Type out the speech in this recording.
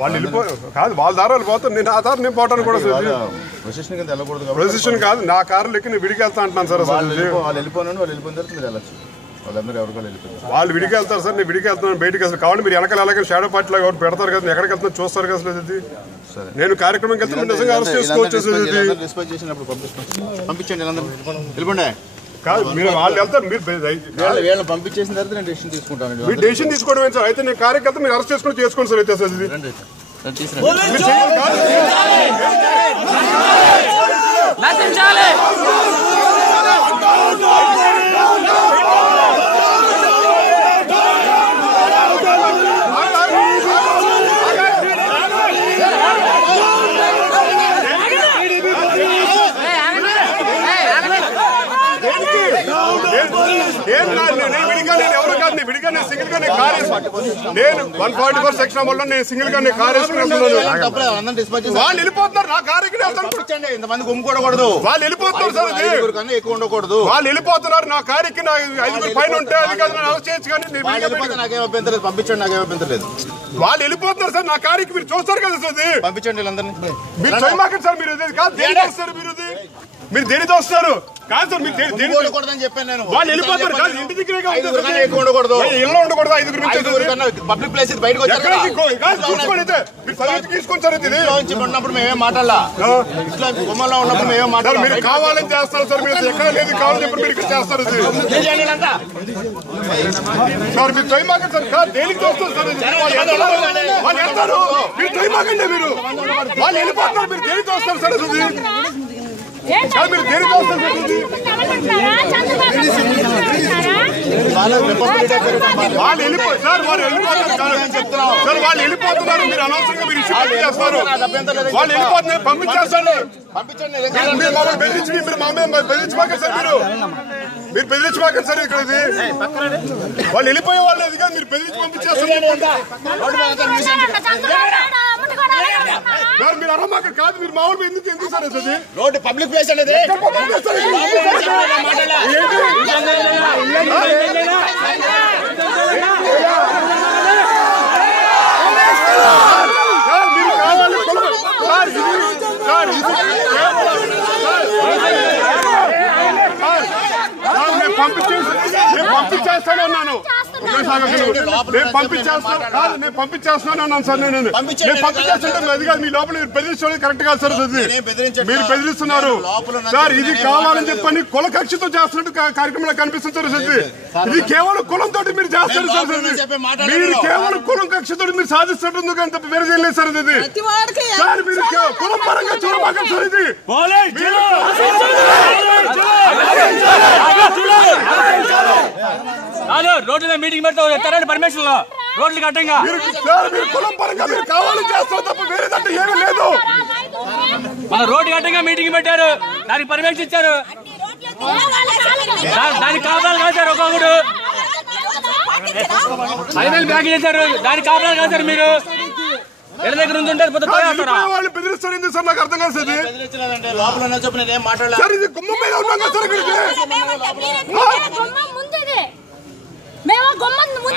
వాళ్ళు కాదు వాళ్ళ దారాలు పోతారు. నేను ఆ దారి నేను పోవటానికి కూడా ప్రొసెషన్ కాదు. నా కారులో ఎక్కి నేను విడికి వెళ్తా అంటున్నాను సార్. వాళ్ళు విడికి వెళ్తారు సార్. నేను విడికి వెళ్తున్నాను బయటకి. అసలు కావాలి మీరు వెనకాల ఎలాగ షాడో పార్టీ లాగా పెడతారు కదా. ఎక్కడికి వెళ్తున్నా చూస్తారు కదా. అసలు ఇది నేను కార్యక్రమం వెళ్తే నిజంగా అరెస్ట్ చేసుకోవచ్చు. కాదు మీరు వాళ్ళు వెళ్తారు. మీరు పంపించేసిన తర్వాత నేను డెసిషన్ తీసుకుంటాను. మీరు డెసిషన్ తీసుకోవడం సార్. అయితే నేను కార్యకర్త మీరు అరెస్ట్ చేసుకుని చేసుకోండి సార్. అయితే సార్ ఇది నేను 144 సెక్షన్ అమల్లో నేను సింగిల్ గా నేను కార్ వేసుకున్నాను. వాళ్ళు వెళ్ళిపోతున్నారు. నా కారు ఇంతమంది గుమ్ముకూడకూడదు. వాళ్ళు వెళ్ళిపోతున్నారు సార్. ఎక్కువ ఉండకూడదు. వాళ్ళు వెళ్ళిపోతున్నారు. నా కారు ఎక్కి 5 పైన ఉంటే అది కాదు అరెస్ట్ చేయొచ్చు. కానీ నాకేం అభ్యంతరం లేదు. పంపించండి. నాకేం అభ్యంతరం లేదు. వాళ్ళు వెళ్ళిపోతున్నారు సార్. నా కారు ఎక్కి మీరు చూస్తారు కదా సార్. పంపించండి వీళ్ళందరినీ. మీరు చేయమాకండి సార్. మీరు కాదు దేని చూస్తారు. మీరు దేనితో వస్తారు కాదు సార్. మీరు చెప్పాను నేను. వాళ్ళు వెళ్ళిపోతారు కాదు. ఇంటి దగ్గర ఎక్కువ ఉండకూడదు. ఇళ్ళలో ఉండకూడదు. 5 పబ్లిక్ ప్లేస్ బయటకు వచ్చారు. తీసుకోండి సార్. ఇది ఉన్నప్పుడు మేమేం మాట్లాడాలా. ఇట్లా గుమ్మలో ఉన్నప్పుడు మేమేం మాట్లాడాలి. మీరు కావాలని చేస్తారు సార్. మీరు ఎక్కడ లేదు కావాలని చెప్పి మీరు ఇక్కడ చేస్తారు సార్. మీరు చేయమాకండి సార్. కాదు దేనికి చూస్తారు సార్. వాళ్ళు వెళ్తారు. మీరు చేయమాకండి. మీరు వాళ్ళు వెళ్ళిపోతున్నారు. మీరు దేనికి చూస్తారు సార్. మీరు దేనికి చూస్తారు సార్. వాళ్ళు వెళ్ళిపోతారు. వాళ్ళు వెళ్ళిపోతున్నారు. మీరు అనవసరంగా మీరు ఇష్యూ చేస్తారు. వాళ్ళు వెళ్ళిపోతున్నారు. పంపించేస్తారు. బెదిరించి మీరు మా మీద బెదిరించమాకండి సార్. మీరు బెదిరించమాకండి సార్. ఇక్కడ ఇది వాళ్ళు వెళ్ళిపోయే వాళ్ళు ఇది కాదు. మీరు బెదిరించి పంపించేస్తారు. మీరు అరమాక కాదు. మీరు మామూలు ఎందుకు సార్ అది రోడ్డు పబ్లిక్ ప్లేస్ అనేది. మీరు కావాలి పంపించేస్తాను అన్నాను. నేను పంపించేస్తున్నాను అన్నాను సార్. నేను పంపించేస్తుంటే అది కాదు. మీ లోపల మీరు బెదిరించడం కరెక్ట్ కాదు సార్. మీరు బెదిరిస్తున్నారు సార్. ఇది కావాలని చెప్పని కుల కక్షతో చేస్తున్నట్టు కార్యక్రమంలో కనిపిస్తుంది సార్. ఇది కేవలం కులంతో మీరు చేస్తారు సార్. మీరు కేవలం కులం కక్షతో మీరు సాధిస్తున్నట్టు కానీ తప్ప వేరే చేయలేదు సార్. ఇది సార్ మీరు కులం పరంగా చూడమాకండి సార్. ఇది రోడ్ల మీటింగ్ పెడతారు. పర్మిషన్ రోడ్లకి అడ్డంగా మీరు కులం పరంగా మీరు కావాలని చేస్తారు తప్ప వేరేదంటే ఏమీ లేదు. మన రోడ్డుకి అడ్డంగా మీటింగ్ పెట్టారు. దానికి పర్మిషన్ ఇచ్చారు. దానికి కాపాలు కాశారు. ఒక్కొక్కడు ఫైనల్ బ్యాగ్ చేశారు. దానికి కాపాలు కాశారు. మీరు ఎడ దగ్గర ఉంటుంటారు. వాళ్ళు బెదిరిస్తారు ఎందుకు సార్. నాకు అర్థం కాదు సార్. సార్ ఇది గుమ్మం మీద ఉన్నాం కదా సార్. ఇక్కడికి మేము గుమ్మం ముందు